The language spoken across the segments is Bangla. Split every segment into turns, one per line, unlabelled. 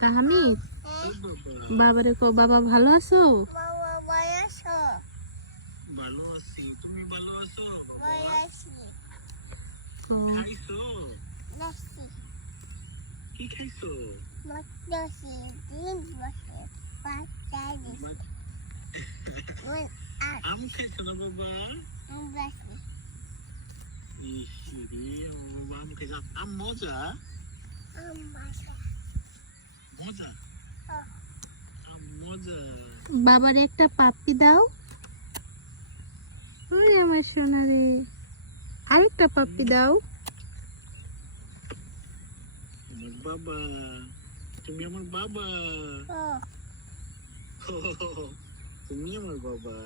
তাহামিদ
ও বাবা
বাবারে কো বাবা ভালো আছো?
বাবা বয়স
ভালো আছি। তুমি ভালো আছো?
বয়স
ও,
খাইছো?
নাসি
কি খাইছো?
মতসি দিন বসে পাঁচটায় দিন আর
আম খাইছো না বাবা?
বসে
ইসিরে ও বাবা আম খাইছো। আম মজা?
আমবাসা
মজা
বাবারে একটা পাপ্পি দাও। ওরে আমার সোনা রে আরেকটা পাপ্পি দাও।
বাবা তুমি আমার বাবা। তুমি আমার বাবা।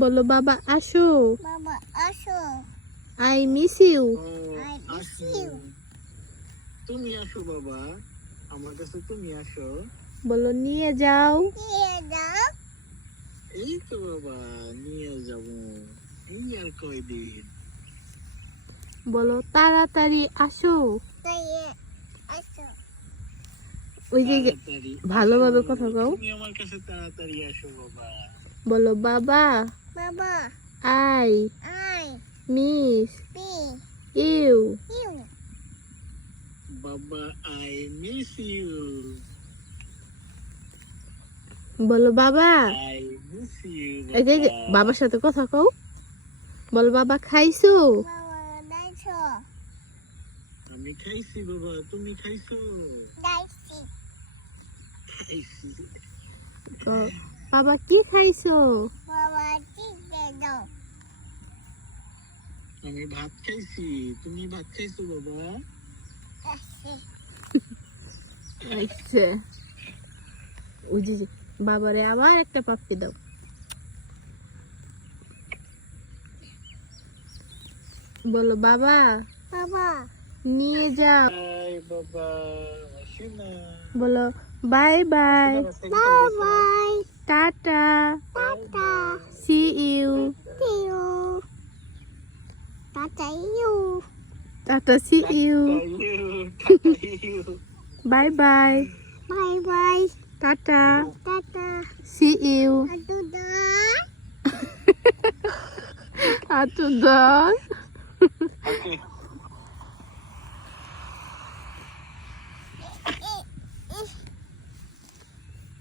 বলো বাবা আসো।
বাবা আসো।
I miss you
I miss
আসো। তুমি আসো বাবা। আমার কাছে তুমি আসো।
বলো নিয়ে যাও।
এই তো বাবা নিয়ে যাব। এই আর কয়দিন?
বলো তাড়াতাড়ি আসো। ওই যে ভালোভাবে কথা কও।
তুমি আমার কাছে তাড়াতাড়ি আসো বাবা।
বলো বাবা।
বাবা।
I.
I.
Miss. You.
You.
বাবা আই মিস ইউ।
বলো বাবা। বাবার সাথে কথা কও। বলো বাবা খাইছো?
বাবা
আমি খাইছি বাবা। তুমি খাইছো?
দাইছি
খাইছি।
তো বাবা কি খাইছো?
বাবা দিয়ে দাও
আমি ভাত খাইছি। তুমি ভাত খাইছো বাবা?
আচ্ছা ওই যে যে, বাবারে আবার একটা পাপ্পি দাও। বলো বাবা
বাবা।
নিয়ে যাও। বলো bye bye.
Bye bye.
Tata.
Tata.
See you
you tata you.
Tata see you bye bye.
Bye bye.
Tata. Tata.
See you.
Atu dog.
Atu.